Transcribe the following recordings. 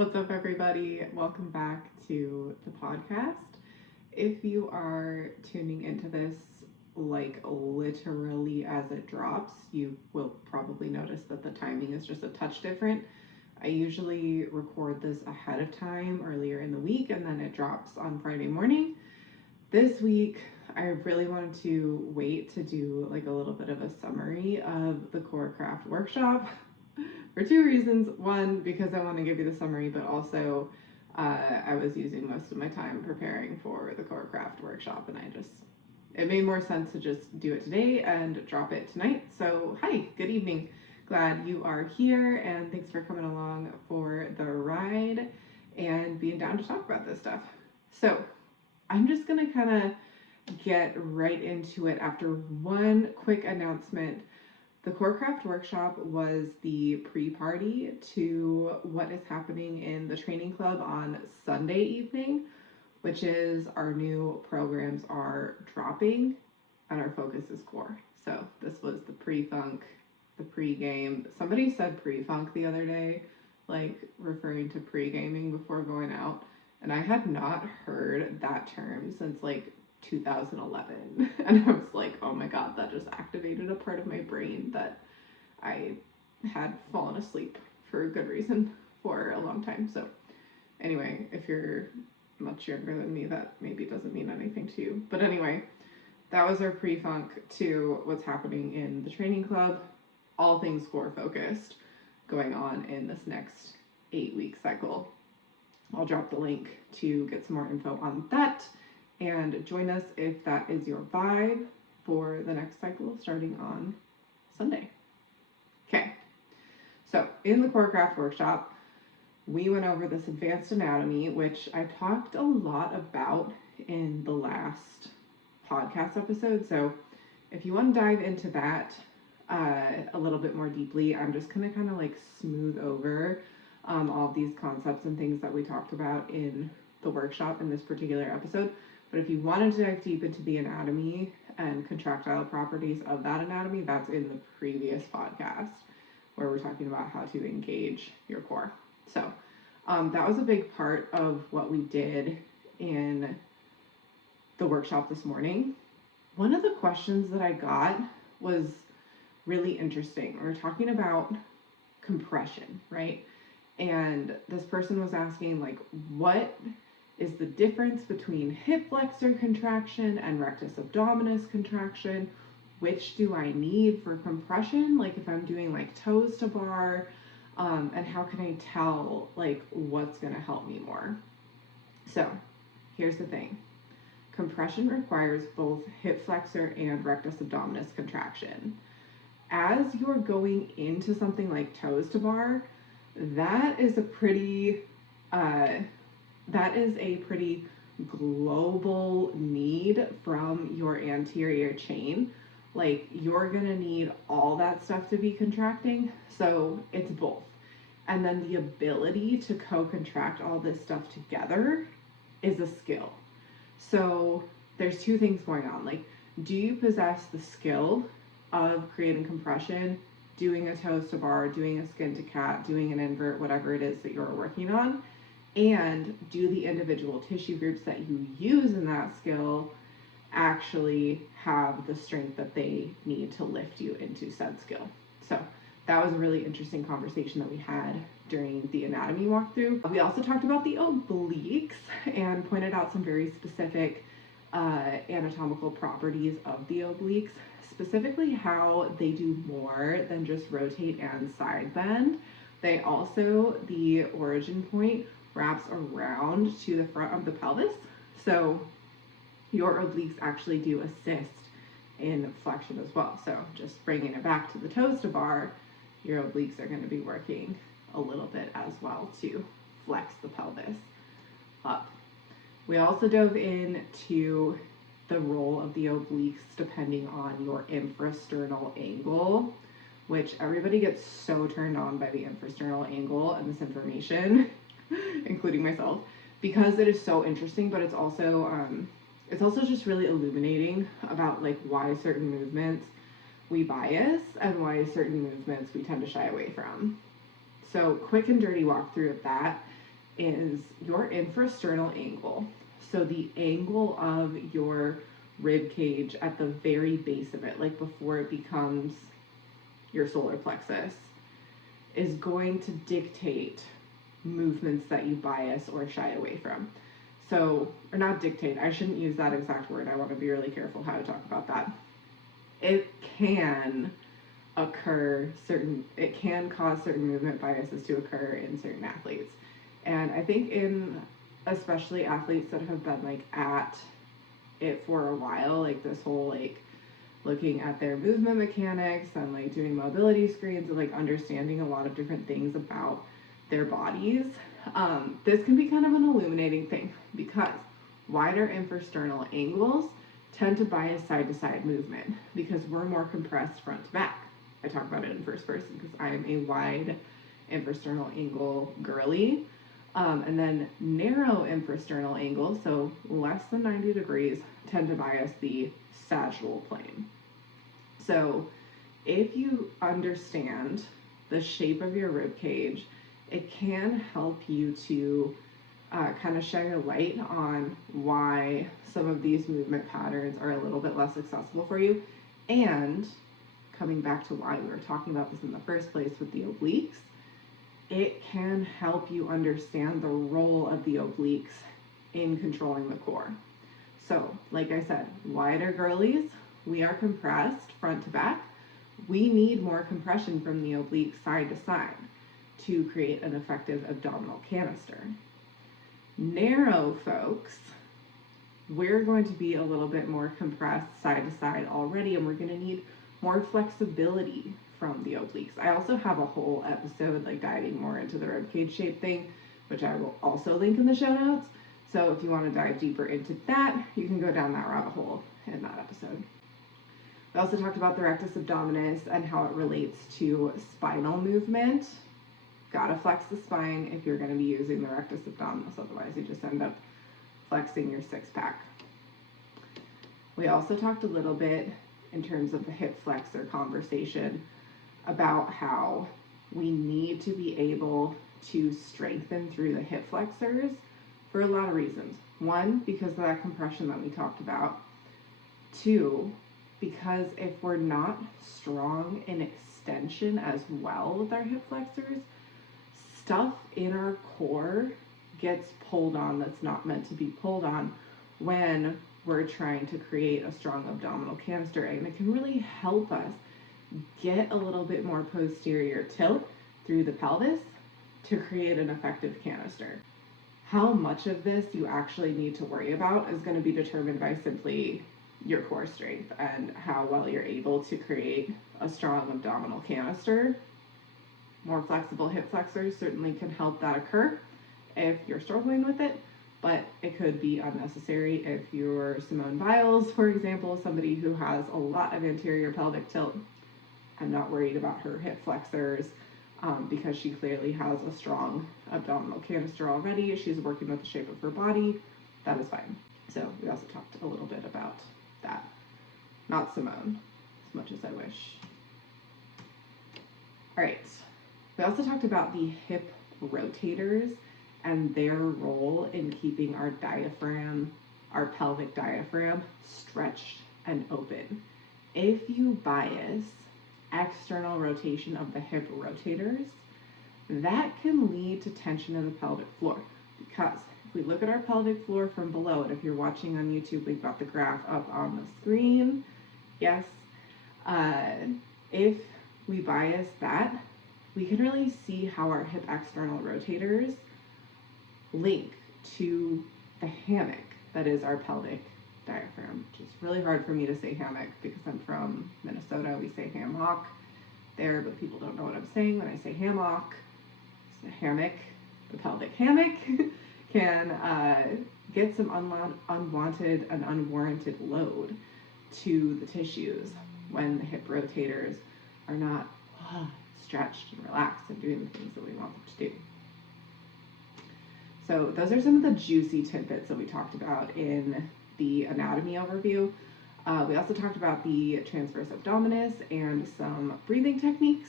What's up, everybody? Welcome back to the podcast. If you are tuning into this like literally as it drops, you will probably notice that the timing is just a touch different. I usually record this ahead of time earlier in the week and then it drops on Friday morning. This week, I really wanted to wait to do like a little bit of a summary of the CoreCraft workshop for two reasons. One, because I want to give you the summary, but also I was using most of my time preparing for the CoreCraft workshop, and it made more sense to just do it today and drop it tonight. So, hi, good evening. Glad you are here, and thanks for coming along for the ride and being down to talk about this stuff. So, I'm just going to kind of get right into it after one quick announcement. The CoreCraft workshop was the pre-party to what is happening in the training club on Sunday evening, which is our new programs are dropping and our focus is core. So this was the pre-funk, the pre-game. Somebody said pre-funk the other day, like referring to pre-gaming before going out. And I had not heard that term since like 2011, and I was like, oh my god, that just activated a part of my brain that I had fallen asleep for a good reason for a long time. So anyway, if you're much younger than me, that maybe doesn't mean anything to you, but anyway, that was our pre-funk to what's happening in the training club, all things core focused going on in this next 8-week cycle. I'll drop the link to get some more info on that. And join us if that is your vibe for the next cycle starting on Sunday. Okay, so in the CoreCraft workshop, we went over this advanced anatomy, which I talked a lot about in the last podcast episode. So if you want to dive into that a little bit more deeply, I'm just going to kind of like smooth over all of these concepts and things that we talked about in the workshop in this particular episode. But if you wanted to dive deep into the anatomy and contractile properties of that anatomy, that's in the previous podcast where we're talking about how to engage your core. So that was a big part of what we did in the workshop this morning. One of the questions that I got was really interesting. We were talking about compression, right? And this person was asking, like, what is the difference between hip flexor contraction and rectus abdominis contraction? Which do I need for compression? Like if I'm doing like toes to bar, and how can I tell like what's gonna help me more? So here's the thing. Compression requires both hip flexor and rectus abdominis contraction. As you're going into something like toes to bar, that is a pretty global need from your anterior chain. Like you're gonna need all that stuff to be contracting, so it's both. And then the ability to co-contract all this stuff together is a skill. So there's two things going on. Like, do you possess the skill of creating compression, doing a toes to bar, doing a skin to cat, doing an invert, whatever it is that you're working on? And do the individual tissue groups that you use in that skill actually have the strength that they need to lift you into said skill? So that was a really interesting conversation that we had during the anatomy walkthrough. We also talked about the obliques and pointed out some very specific anatomical properties of the obliques, specifically how they do more than just rotate and side bend. They also, the origin point wraps around to the front of the pelvis. So your obliques actually do assist in flexion as well. So just bringing it back to the toes to bar, your obliques are going to be working a little bit as well to flex the pelvis up. We also dove into the role of the obliques depending on your infrasternal angle, which everybody gets so turned on by the infrasternal angle and this information, including myself, because it is so interesting, but it's also just really illuminating about like why certain movements we bias and why certain movements we tend to shy away from. So quick and dirty walkthrough of that is your infrasternal angle. So the angle of your rib cage at the very base of it, like before it becomes your solar plexus, is going to dictate movements that you bias or shy away from. So, or not dictate, I shouldn't use that exact word. I want to be really careful how to talk about that. It can it can cause certain movement biases to occur in certain athletes. And I think in especially athletes that have been like at it for a while, like this whole like looking at their movement mechanics and like doing mobility screens and like understanding a lot of different things about their bodies, this can be kind of an illuminating thing because wider infrasternal angles tend to bias side to side movement because we're more compressed front to back. I talk about it in first person because I am a wide infrasternal angle girly. And then narrow infrasternal angles, so less than 90 degrees, tend to bias the sagittal plane. So if you understand the shape of your rib cage, it can help you to kind of shine a light on why some of these movement patterns are a little bit less accessible for you. And coming back to why we were talking about this in the first place with the obliques, it can help you understand the role of the obliques in controlling the core. So, like I said, wider girlies, we are compressed front to back. We need more compression from the obliques side to side to create an effective abdominal canister. Narrow folks, we're going to be a little bit more compressed side to side already, and we're going to need more flexibility from the obliques. I also have a whole episode like diving more into the ribcage shape thing, which I will also link in the show notes. So if you want to dive deeper into that, you can go down that rabbit hole in that episode. We also talked about the rectus abdominis and how it relates to spinal movement. Gotta flex the spine if you're going to be using the rectus abdominis, otherwise you just end up flexing your six pack. We also talked a little bit in terms of the hip flexor conversation about how we need to be able to strengthen through the hip flexors for a lot of reasons. One, because of that compression that we talked about. Two, because if we're not strong in extension as well with our hip flexors, stuff in our core gets pulled on that's not meant to be pulled on when we're trying to create a strong abdominal canister, and it can really help us get a little bit more posterior tilt through the pelvis to create an effective canister. How much of this you actually need to worry about is going to be determined by simply your core strength and how well you're able to create a strong abdominal canister. More flexible hip flexors certainly can help that occur if you're struggling with it, but it could be unnecessary if you're Simone Biles, for example, somebody who has a lot of anterior pelvic tilt. I'm not worried about her hip flexors because she clearly has a strong abdominal canister already. She's working with the shape of her body. That is fine. So we also talked a little bit about that. Not Simone, as much as I wish. All right. We also talked about the hip rotators and their role in keeping our diaphragm, our pelvic diaphragm, stretched and open. If you bias external rotation of the hip rotators, that can lead to tension in the pelvic floor, because if we look at our pelvic floor from below, and if you're watching on YouTube, we've got the graph up on the screen. Yes. If we bias that, we can really see how our hip external rotators link to the hammock that is our pelvic diaphragm, which is really hard for me to say hammock because I'm from Minnesota. We say hammock there, but people don't know what I'm saying when I say hammock. It's the hammock, the pelvic hammock can get some unwanted and unwarranted load to the tissues when the hip rotators are not stretched and relaxed and doing the things that we want them to do. So those are some of the juicy tidbits that we talked about in the anatomy overview. We also talked about the transverse abdominis and some breathing techniques,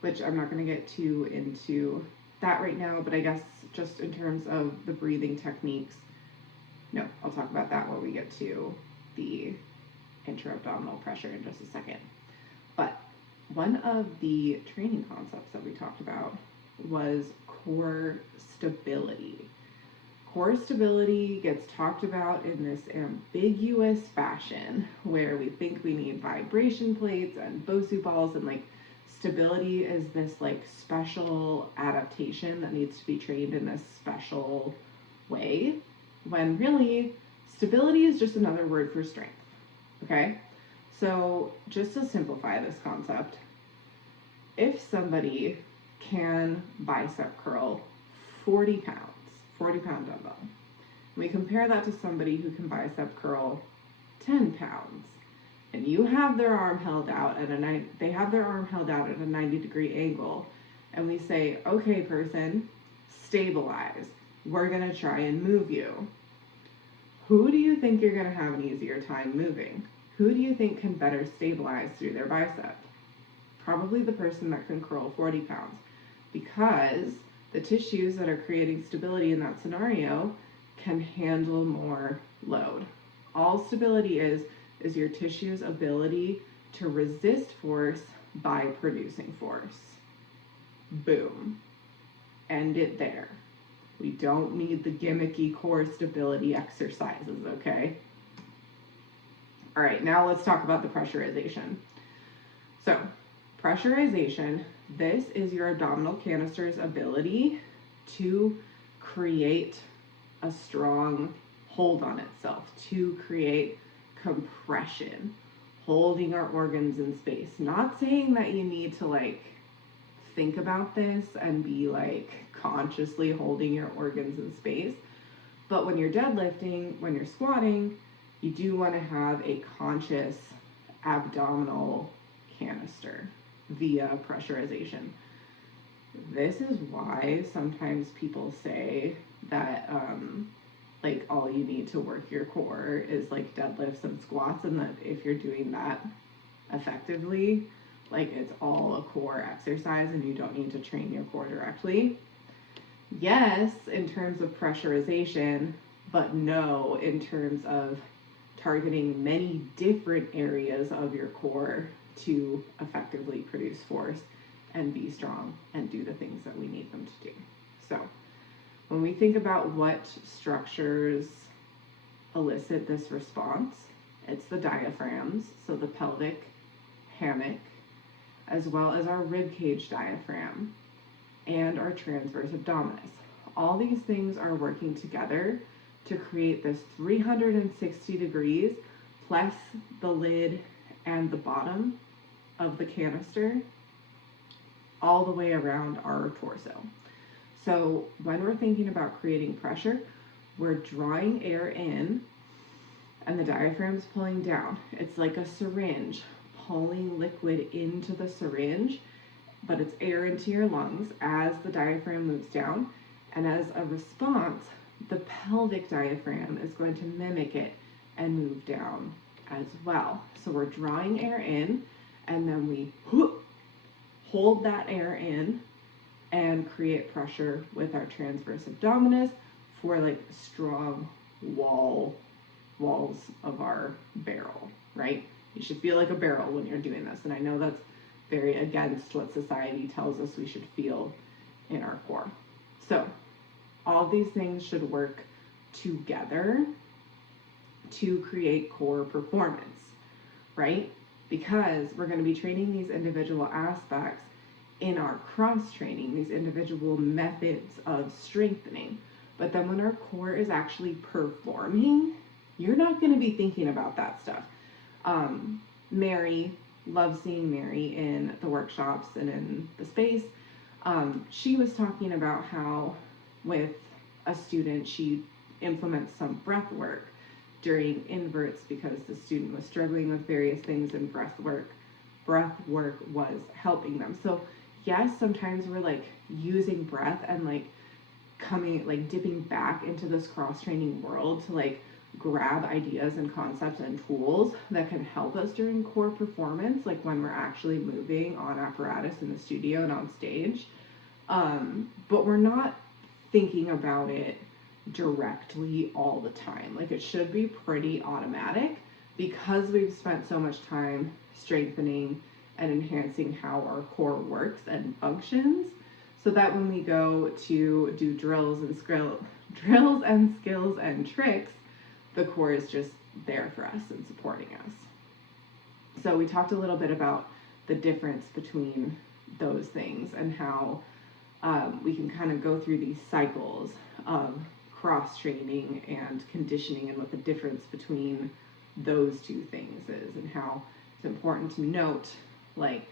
which I'm not going to get too into that right now, but I guess just in terms of the breathing techniques, no, I'll talk about that when we get to the intra-abdominal pressure in just a second. But one of the training concepts that we talked about was core stability. Core stability gets talked about in this ambiguous fashion where we think we need vibration plates and Bosu balls, and like stability is this like special adaptation that needs to be trained in this special way, when really stability is just another word for strength. Okay, so just to simplify this concept, if somebody can bicep curl 40 pounds, 40-pound dumbbell, we compare that to somebody who can bicep curl 10 pounds, and you have their arm held out at they have their arm held out at a 90-degree angle, and we say, okay, person, stabilize. We're gonna try and move you. Who do you think you're gonna have an easier time moving? Who do you think can better stabilize through their bicep? Probably the person that can curl 40 pounds, because the tissues that are creating stability in that scenario can handle more load. All stability is your tissue's ability to resist force by producing force. Boom. End it there. We don't need the gimmicky core stability exercises, okay? All right, now let's talk about the pressurization. So, pressurization, this is your abdominal canister's ability to create a strong hold on itself, to create compression, holding our organs in space. Not saying that you need to like think about this and be like consciously holding your organs in space, but when you're deadlifting, when you're squatting, you do want to have a conscious abdominal canister via pressurization. This is why sometimes people say that like all you need to work your core is like deadlifts and squats, and that if you're doing that effectively, like it's all a core exercise and you don't need to train your core directly. Yes, in terms of pressurization, but no in terms of targeting many different areas of your core to effectively produce force and be strong and do the things that we need them to do. So when we think about what structures elicit this response, it's the diaphragms, so the pelvic hammock, as well as our rib cage diaphragm and our transverse abdominis. All these things are working together to create this 360 degrees plus the lid and the bottom of the canister all the way around our torso. So when we're thinking about creating pressure, we're drawing air in and the diaphragm's pulling down. It's like a syringe pulling liquid into the syringe, but it's air into your lungs as the diaphragm moves down. And as a response, the pelvic diaphragm is going to mimic it and move down as well. So we're drawing air in, and then we hold that air in and create pressure with our transverse abdominis for like strong walls of our barrel, right? You should feel like a barrel when you're doing this. And I know that's very against what society tells us we should feel in our core. So all these things should work together to create core performance, right? Because we're going to be training these individual aspects in our cross training, these individual methods of strengthening. But then when our core is actually performing, you're not going to be thinking about that stuff. Mary, love seeing Mary in the workshops and in the space. She was talking about how with a student, she implements some breath work during inverts because the student was struggling with various things, and breath work was helping them. So yes, sometimes we're like using breath and like dipping back into this cross-training world to like grab ideas and concepts and tools that can help us during core performance, like when we're actually moving on apparatus in the studio and on stage. But we're not thinking about it directly all the time. Like, it should be pretty automatic because we've spent so much time strengthening and enhancing how our core works and functions, so that when we go to do drills and skills and tricks, the core is just there for us and supporting us. So we talked a little bit about the difference between those things and how we can kind of go through these cycles of cross training and conditioning, and what the difference between those two things is, and how it's important to note, like,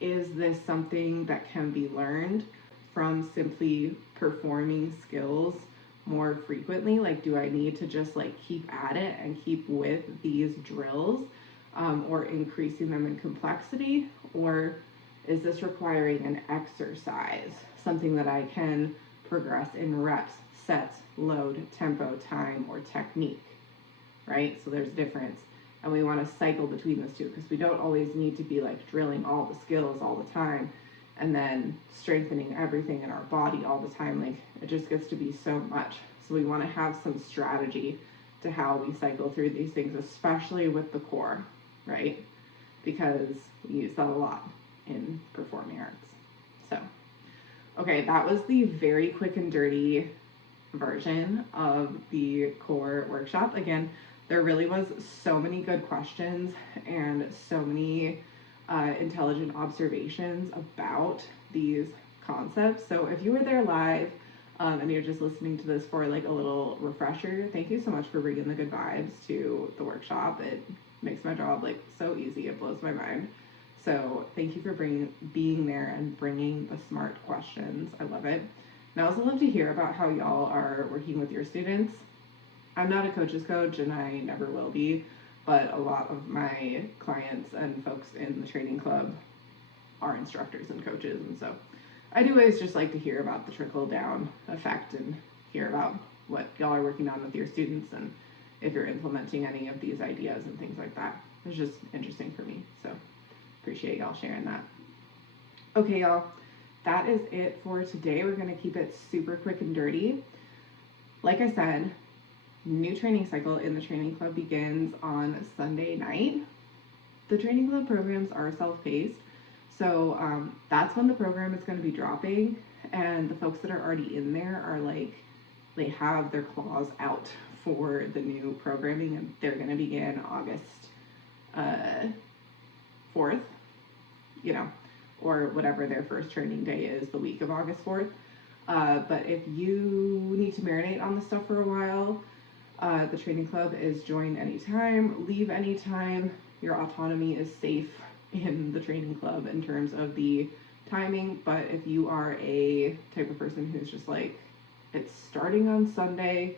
is this something that can be learned from simply performing skills more frequently? Like, do I need to just like keep at it and keep with these drills, or increasing them in complexity? Or is this requiring an exercise, something that I can progress in reps, sets, load, tempo, time, or technique, right? So there's a difference. And we want to cycle between those two, because we don't always need to be like drilling all the skills all the time and then strengthening everything in our body all the time. Like, it just gets to be so much. So we want to have some strategy to how we cycle through these things, especially with the core, right? Because we use that a lot in performing arts. So, okay, that was the very quick and dirty version of the core workshop. Again, there really was so many good questions and so many intelligent observations about these concepts. So if you were there live, and you're just listening to this for like a little refresher, thank you so much for bringing the good vibes to the workshop. It makes my job like so easy. It blows my mind. So thank you for being there and bringing the smart questions. I love it. And I also love to hear about how y'all are working with your students. I'm not a coach's coach, and I never will be, but a lot of my clients and folks in the training club are instructors and coaches, and so I do always just like to hear about the trickle down effect and hear about what y'all are working on with your students, and if you're implementing any of these ideas and things like that. It's just interesting for me, so appreciate y'all sharing that. Okay, y'all, that is it for today. We're going to keep it super quick and dirty. Like I said, new training cycle in the training club begins on Sunday night. The training club programs are self-paced, so that's when the program is going to be dropping, and the folks that are already in there are like, they have their claws out for the new programming, and they're going to begin August 4th, you know, or whatever their first training day is, the week of August 4th. But if you need to marinate on the stuff for a while, the training club is join anytime, leave anytime. Your autonomy is safe in the training club in terms of the timing. But if you are a type of person who's just like, it's starting on Sunday,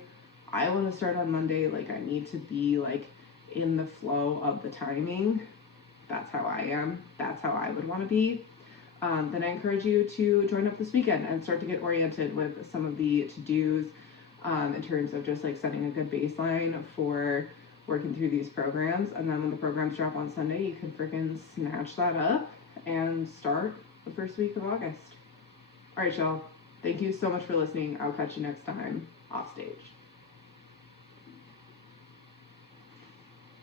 I want to start on Monday, like I need to be like in the flow of the timing, that's how I am, that's how I would want to be, then I encourage you to join up this weekend and start to get oriented with some of the to-dos, in terms of just like setting a good baseline for working through these programs. And then when the programs drop on Sunday, you can freaking snatch that up and start the first week of August. All right, y'all. Thank you so much for listening. I'll catch you next time off stage.